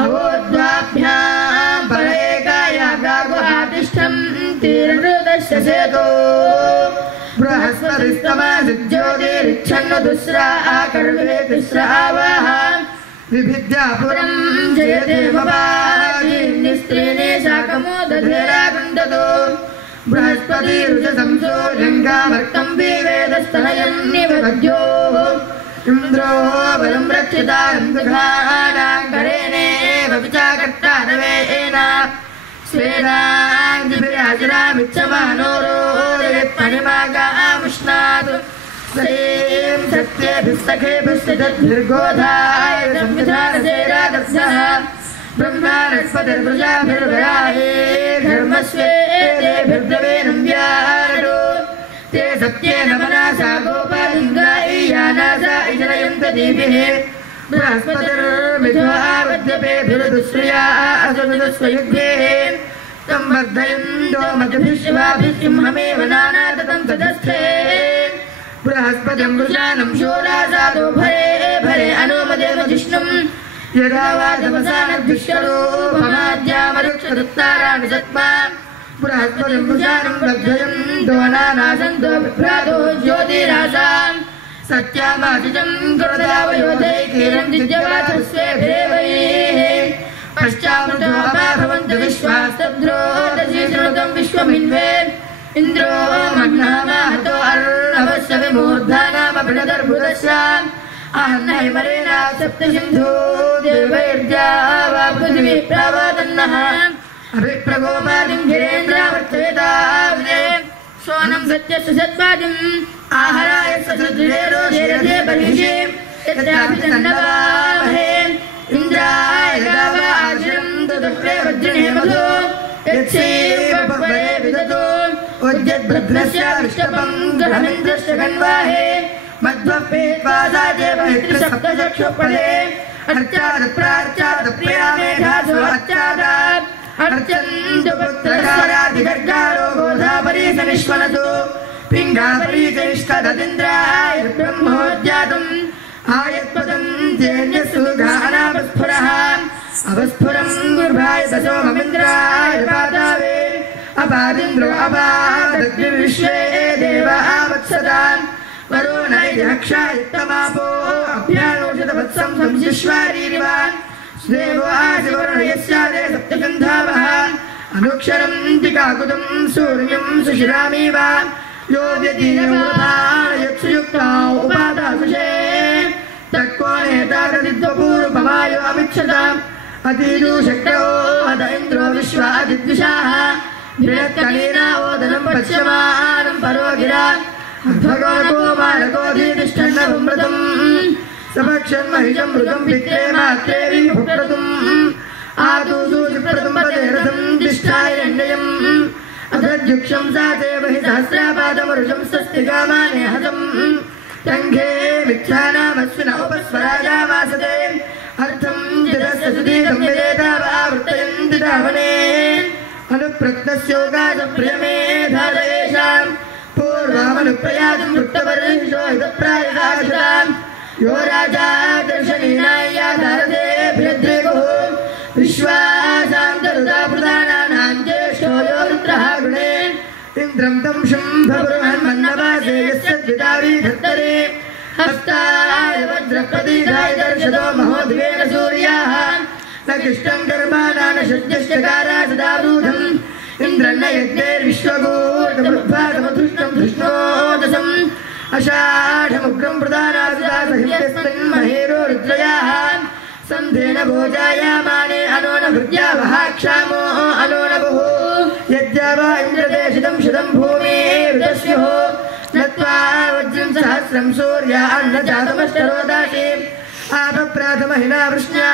అవోద్వాభ్యాం పరేకాయాగాగో ఆతిష్టం తీరనృతస్య సేతో బృహస్పతిస్తమాదిజ్యోతిరిచ్ఛన్ను దుస్రా ఆకర్వే తిస్ర ఆవాహ విభిద్యాపురం జయదేవవాజీర్నిస్త్రీణి శాకమో దధేరాగందతో బృహస్పతి రుజసంసోర్యంగామర్కం వివేదస్తనయం నివద్యో ఇంద్రో బలం రక్షితారందుఘానాంకరేణేవ విచాకర్తారవేణ స్వేనాంజిభిరాజరామిచ్చమానోరోదయపణిమాగాముష్ణాత్ శ్రీం సత్యేభిస్సఖేభిస్సిద్ధిర్గోధాయ సంవిధానసేరాదర్శః బ్రహ్మానస్పతిర్వృజాభిర్వరాహే ధర్మస్వేదేభిర్ద్రవేణం వ్యారో ते सत्येन मनसा गोपालिङ्गाय्यानासा इजनयन्त देभिः बृहस्पतिर्मिथो आवद्यपेभिरुदुश्रिया असुनुस्वयुग्भेः तं वर्धयन्तो मधुभिश्वाभिसिंहमेव नानाततं तदस्थे बृहस्पतिं वृषानं शोरासादो भरे भरे अनुमदेव जिष्णुं यदा वादवसानद्विश्वरूपमाद्यामरुक्षरुत्ताराणि सत्मा बृहस्पतिं भुजानं वर्धयन्तो नानासन्तो विभ्रातो ज्योतिरासां सत्यामाशिचं कुरुदावयोधैकीरं दिव्यवाचस्वेभिरेवैः पश्चामृतो अपाभवन्तु विश्वास्तद्रोदशी श्रुतं विश्वमिन्वे इन्द्रो मह्नामाहतो अर्णवस्य विमूर्धानामभिनदर्भुतस्याम् अहन्नैमरेणा सप्तसिन्धो देवैर्द्यावा पृथिवी प्रावादन्नः अभिप्रगोपादिं गिरेन्द्रावर्तयेतावने सोनं सत्यस्य सत्पादिम् आहराय ससृजरेरोधेरथे बर्हिषीं यत्राभितन्नवामहे इन्द्राय गावा आश्रं तदप्रे वज्रिणे मधो यच्छीर्वपरे विदतो उद्यद्भद्रस्य विष्टपं ग्रहमिन्द्रस्य गन्वाहे मध्वपेत्वासाजे महित्रिसप्तचक्षुपदे अर्चादप्रार्चादप्रिया मेधासो अर्चादात् अर्चन्तु पुत्रधारादिगर्गारो गोधापरी सनिष्वनतो पिङ्गापरी चनिष्ठददिन्द्राय ब्रह्मोद्यातम् आयत्पदं जेन्यसुगानापस्फुरः अपस्फुरं गुर्भाय सोममिन्द्राय पादावे अपादिन्द्रो अपादग्निर्विश्वे देवा वत्सदान् वरुणैर्यक्षायत्तमापो अभ्यानोषधवत्सं संशिश्वारीरिवान् स्वेवो आशिवरुणयस्यादे सप्तगन्धावः अनुक्षरं दिकाकुतं सूर्यं सुशिरामीव यो व्यतीयमुक्ता उपादासुषे तत्कोनेतारदिद्वपूर्वमायो अमिच्छताम् अतीजु शक्तो अद इन्द्रो विश्वादिद्विषाः बृहत्कणेना ओदनं पश्यमानं परो गिरा भगवतो मारकोऽधितिष्ठन्नमृतम् सपक्षन्महिषं मृगं पित्रे मात्रे विभुक्रतुम् आतुसूचिप्रतुं पदे रथं तिष्ठायण्ययम् अधज्युक्षं साते बहि सहस्रापादमरुषं स्वस्तिकामाने हतम् टङ्घे मिथ्यानामश्विन उपस्वराजामासते अर्थं चिरस्य सुदीर्घं विदेतावावर्तयन्ति धावने अनुप्रक्तस्योगादप्रियमेधादयेषां पूर्वामनुप्रयातं वृत्तवर्षो हितप्रायदाशिताम् यो राजा दर्शनीनाय्याधारतेऽभिद्रेगुः विश्वासां तरुदाप्रदानानां ज्येष्ठो यो रुद्रः गुणे इन्द्रं तं शुम्भबृहन्मन्नवासे यस्य द्वितावी धत्तरे हस्ताय वज्रप्रतिधाय दर्शतो महोद्वेन सूर्याः न किष्टं कर्माणा न शज्यश्चकारा सदारूढम् इन्द्रन्न यज्ञैर्विश्वगूढमुद्भागमधुष्टं धृष्णोदसम् अषाढमुग्रं प्रदानासुदासहितस्मिन् महेरो रुद्रयाः सन्धेन भोजायामाने अनो न भृत्या वहाक्षामो अनो न बहु यद्या वा इन्द्रदेशितं शतं भूमेर्विदस्युः नत्वा वज्रं सहस्रं सूर्या अन्नजातमष्टरोदाशे आपप्राथमहिना वृष्ण्या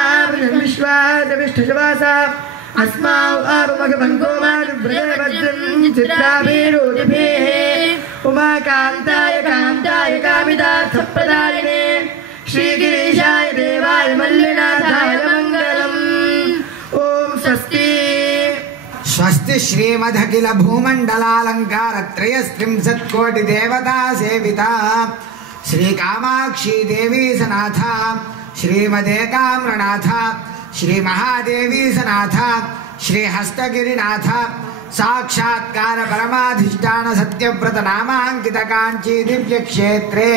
विश्वासविष्ठशवासा अस्माउ आरुमघवन्गोमानुव्रते वज्रं चित्राभिरोधिभिः उमाकान्ताय कान्ताय कामितार्थप्रदायिने श्रीगिरीशाय देवाय मल्लिनाथाय मङ्गलम् ॐ स्वस्ति स्वस्ति श्रीमदखिल भूमण्डलालङ्कारत्रयस्त्रिंशत्कोटि देवता सेविता श्रीकामाक्षी देवी सनाथ श्रीमदेकाम्रनाथ श्रीमहादेवी सनाथ श्रीहस्तगिरिनाथ साक्षात्कार परमाधिष्ठान सत्यव्रत नामांकित कांची दिव्य क्षेत्रे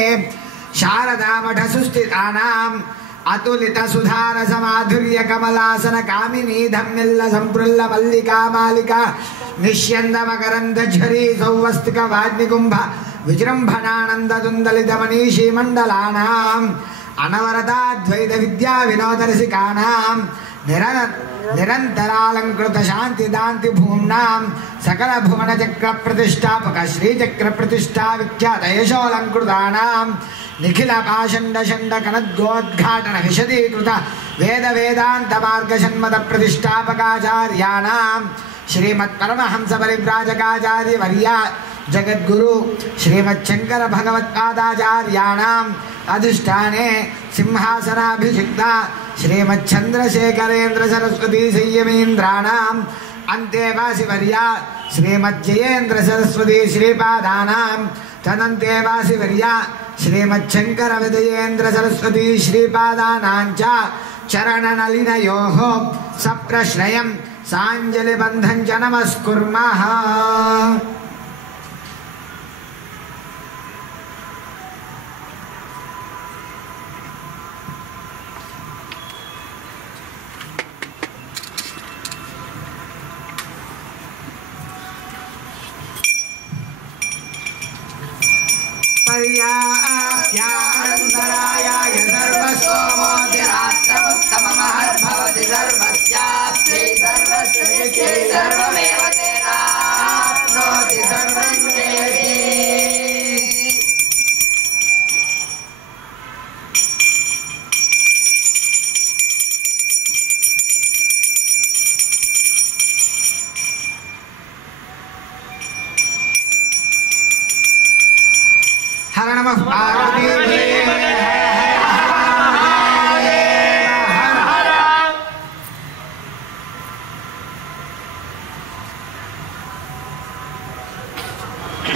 शारदा मठ सुस्थितानां अतुलित सुधार समाधुर्य कमलासन कामिनी धम्मिल्ल संप्रुल्ल मल्लिका मालिका निष्यन्द मकरंद झरी सौवस्तिक वाग्निकुंभ विजृंभणानंद दुंदलित मनीषी मंडलानां अनवरताद्वैत विद्या विनोद रसिकानां निरंतरालंकृत शांति दांति भूम्नां सकल भुवन चक्र प्रतिष्ठापक श्री चक्र प्रतिष्ठा विख्यात यशोलंकृतानां निखिल पाषंड षंड कनद्गोद्घाटन विशदीकृत वेद वेदांत मार्ग सन्मत प्रतिष्ठापकाचार्याणां श्रीमत् परमहंस परिव्राजकाचार्य वर्या जगद्गुरु श्रीमच्छंकर भगवत्पादाचार्याणाम् अधिष्ठाने सिंहासनाभिषिक्ता श्रीमच्छंद्रशेखरेन्द्र सरस्वती संयमीन्द्राणाम् अन्तेवासिवर्या श्रीमज्जयेन्द्र सरस्वती श्रीपादानां तदन्तेवासिवर्या श्रीमच्छंकर विजयेन्द्र सरस्वती श्रीपादानां च चरणनलिनयोः सप्रश्रयं साञ्जलिबन्धं च नमस्कुर्मः। पर्याप्यानन्तरायाय सर्वसोमोऽतिरात्रमुत्तममहद्भवति सर्वस्याप्त्यै सर्वस्य जित्यै सर्वमेव तेनाप्नोति सर्वं देवी। हर नमः पार्वती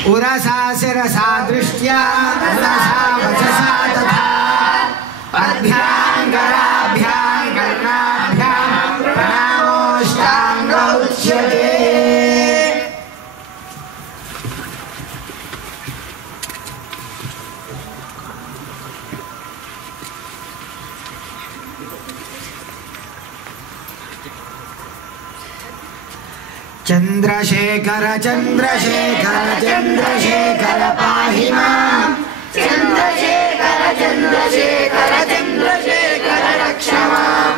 उरसा शिरसा दृष्ट्या रसा वचसा तथा पद्भ्यां कर्णाभ्यां प्रणामोष्टांग उच्यते। చంద్రశేఖర చంద్రశేఖర చంద్రశేఖర పాహి మాం చంద్రశేఖర చంద్రశేఖర చంద్రశేఖర రక్ష మాం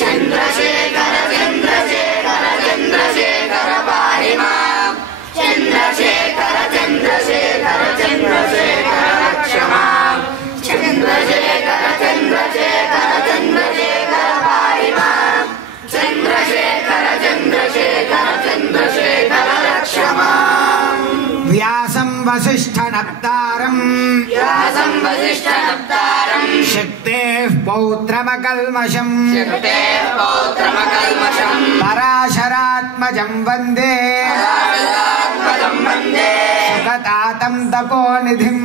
చంద్రశేఖర చంద్రశేఖర చంద్రశేఖర పాహి మాం చంద్రశేఖర చంద్రశేఖర చంద్రశేఖర రక్ష మాం చంద్రశేఖర చంద్రశేఖర చంద్రశేఖర పాహి మాం చంద్రశేఖర చంద్రశేఖర చంద్రశేఖర రక్ష మాం వ్యాసం వసిష్ఠనప్తారం శక్తేః పౌత్రమకల్మషం పరాశరాత్మజం వందే సుఖతాతం తపోనిధిం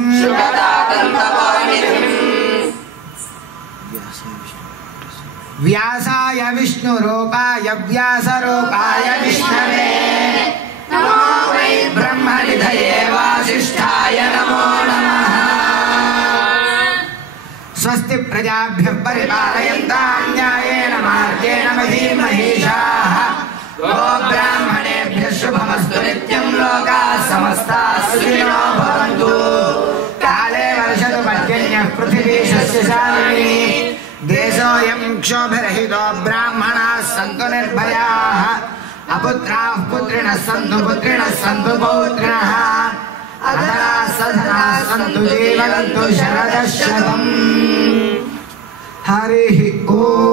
వ్యాసాయ విష్ణురూపాయ వ్యాసరూపాయ విష్ణవే నమో వై బ్రహ్మనిధయే వాసిష్ఠాయ నమో నమః స్వస్తి ప్రజాభ్యః పరిపాలయంతాం న్యాయేన మార్గేణ మహీం మహీషాః గోబ్రాహ్మణేభ్యः శుభమస్తు నిత్యం లోకాः సమస్తాः సుఖినో భవంతు కాలే వర్షతు పర్జన్యః పృథివీ సస్యశాలినీ దేశోऽयं क्षोभरहितो ब्राह्मणाः सन्तु निर्भयाः अपुत्राः पुत्रिणः सन्तु पुत्रिणः सन्तु पौत्रिणः अधराः सधनाः सन्तु जीवन्तु शरदः शतम् हरिः ओम्।